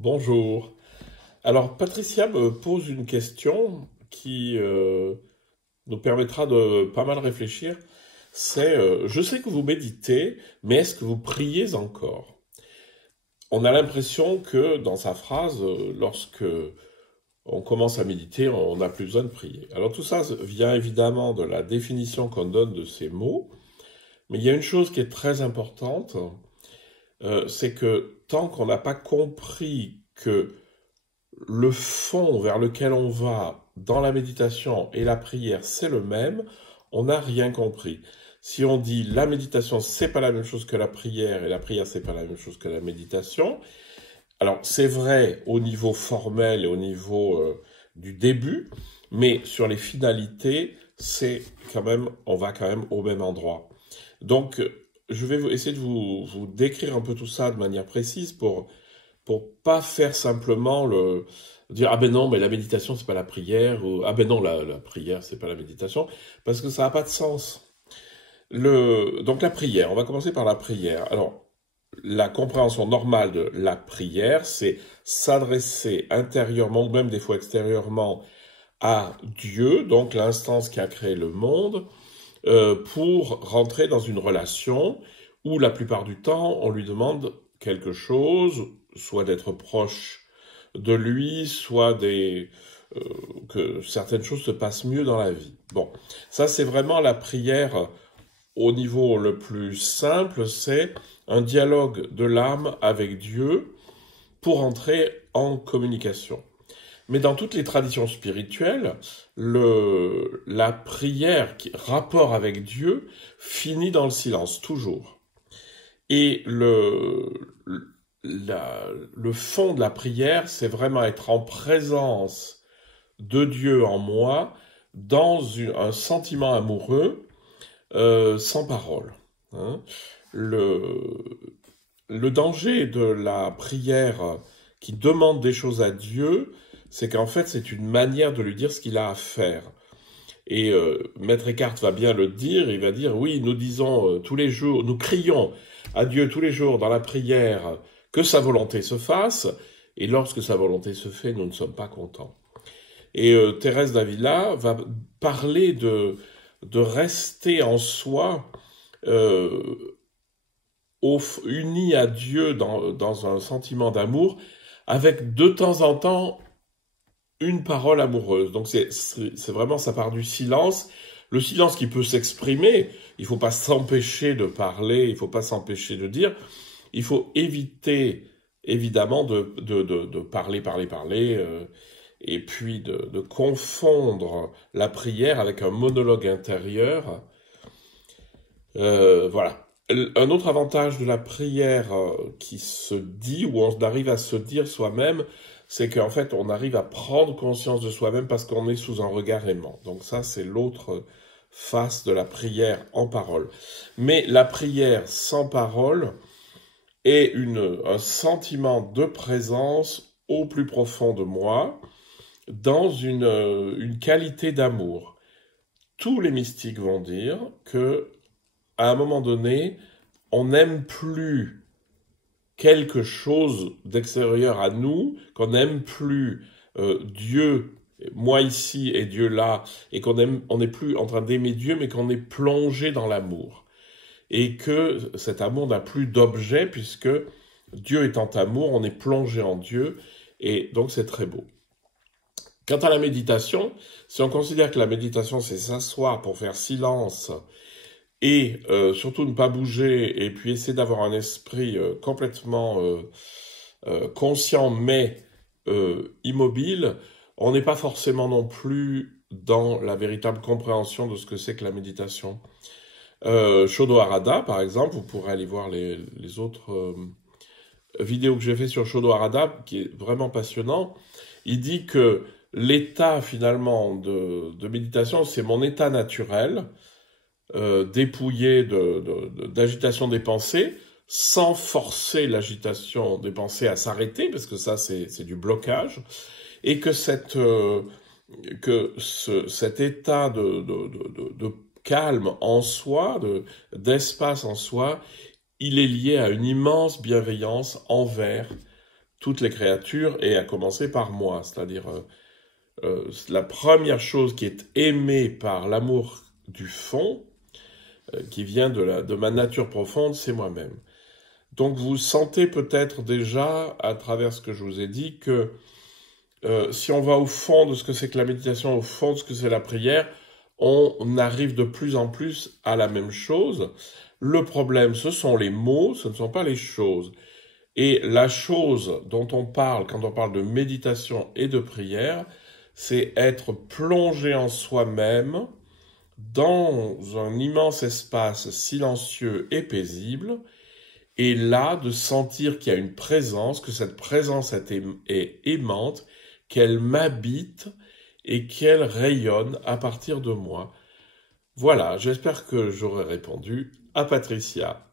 Bonjour. Alors, Patricia me pose une question qui nous permettra de pas mal réfléchir. Je sais que vous méditez, mais est-ce que vous priez encore? On a l'impression que dans sa phrase, lorsque on commence à méditer, on n'a plus besoin de prier. Alors tout ça vient évidemment de la définition qu'on donne de ces mots, mais il y a une chose qui est très importante, c'est que tant qu'on n'a pas compris que le fond vers lequel on va dans la méditation et la prière, c'est le même, on n'a rien compris. Si on dit la méditation, c'est pas la même chose que la prière et la prière, c'est pas la même chose que la méditation, alors c'est vrai au niveau formel et au niveau du début, mais sur les finalités, on va quand même au même endroit. Donc, je vais essayer de vous décrire un peu tout ça de manière précise pour pas faire simplement dire ah ben non mais la méditation c'est pas la prière ou ah ben non la prière c'est pas la méditation parce que ça n'a pas de sens. Donc la prière, on va commencer par la prière. Alors la compréhension normale de la prière, c'est s'adresser intérieurement ou même des fois extérieurement à Dieu, donc l'instance qui a créé le monde, pour rentrer dans une relation où la plupart du temps on lui demande quelque chose, soit d'être proche de lui, soit que certaines choses se passent mieux dans la vie. Bon, ça c'est vraiment la prière au niveau le plus simple, c'est un dialogue de l'âme avec Dieu pour entrer en communication. Mais dans toutes les traditions spirituelles, la prière, rapport avec Dieu, finit dans le silence, toujours. Et le fond de la prière, c'est vraiment être en présence de Dieu en moi, dans un sentiment amoureux, sans parole. Hein. Le, le danger de la prière qui demande des choses à Dieu, c'est qu'en fait, c'est une manière de lui dire ce qu'il a à faire. Et Maître Eckhart va bien le dire, il va dire, oui, nous disons tous les jours, nous crions à Dieu tous les jours dans la prière que sa volonté se fasse, et lorsque sa volonté se fait, nous ne sommes pas contents. Et Thérèse d'Avila va parler de rester en soi euh, uni à Dieu dans un sentiment d'amour, avec de temps en temps une parole amoureuse. Donc c'est vraiment, ça part du silence. Le silence qui peut s'exprimer, il faut pas s'empêcher de parler, il faut pas s'empêcher de dire. Il faut éviter, évidemment, de parler, et puis de confondre la prière avec un monologue intérieur. Voilà. Un autre avantage de la prière qui se dit, où on arrive à se dire soi-même, c'est qu'en fait, on arrive à prendre conscience de soi-même parce qu'on est sous un regard aimant. Donc ça, c'est l'autre face de la prière en parole. Mais la prière sans parole est un sentiment de présence au plus profond de moi, dans une qualité d'amour. Tous les mystiques vont dire que à un moment donné, on n'aime plus quelque chose d'extérieur à nous, qu'on n'aime plus Dieu, moi ici et Dieu là, et on n'est plus en train d'aimer Dieu, mais qu'on est plongé dans l'amour. Et que cet amour n'a plus d'objet, puisque Dieu étant amour, on est plongé en Dieu, et donc c'est très beau. Quant à la méditation, si on considère que la méditation c'est s'asseoir pour faire silence, et surtout ne pas bouger et puis essayer d'avoir un esprit complètement conscient mais immobile, on n'est pas forcément non plus dans la véritable compréhension de ce que c'est que la méditation. Shodo Harada, par exemple, vous pourrez aller voir les autres vidéos que j'ai fait sur Shodo Harada, qui est vraiment passionnant. Il dit que l'état finalement de méditation, c'est mon état naturel, dépouillé d'agitation des pensées, sans forcer l'agitation des pensées à s'arrêter, parce que ça c'est du blocage, et que cet état de calme en soi, d'espace en soi, il est lié à une immense bienveillance envers toutes les créatures et à commencer par moi. C'est-à-dire, la première chose qui est aimée par l'amour du fond, qui vient de ma nature profonde, c'est moi-même. Donc vous sentez peut-être déjà, à travers ce que je vous ai dit, que si on va au fond de ce que c'est que la méditation, au fond de ce que c'est la prière, on arrive de plus en plus à la même chose. Le problème, ce sont les mots, ce ne sont pas les choses. Et la chose dont on parle quand on parle de méditation et de prière, c'est être plongé en soi-même dans un immense espace silencieux et paisible, et là de sentir qu'il y a une présence, que cette présence est aimante, qu'elle m'habite et qu'elle rayonne à partir de moi. Voilà, j'espère que j'aurai répondu à Patricia.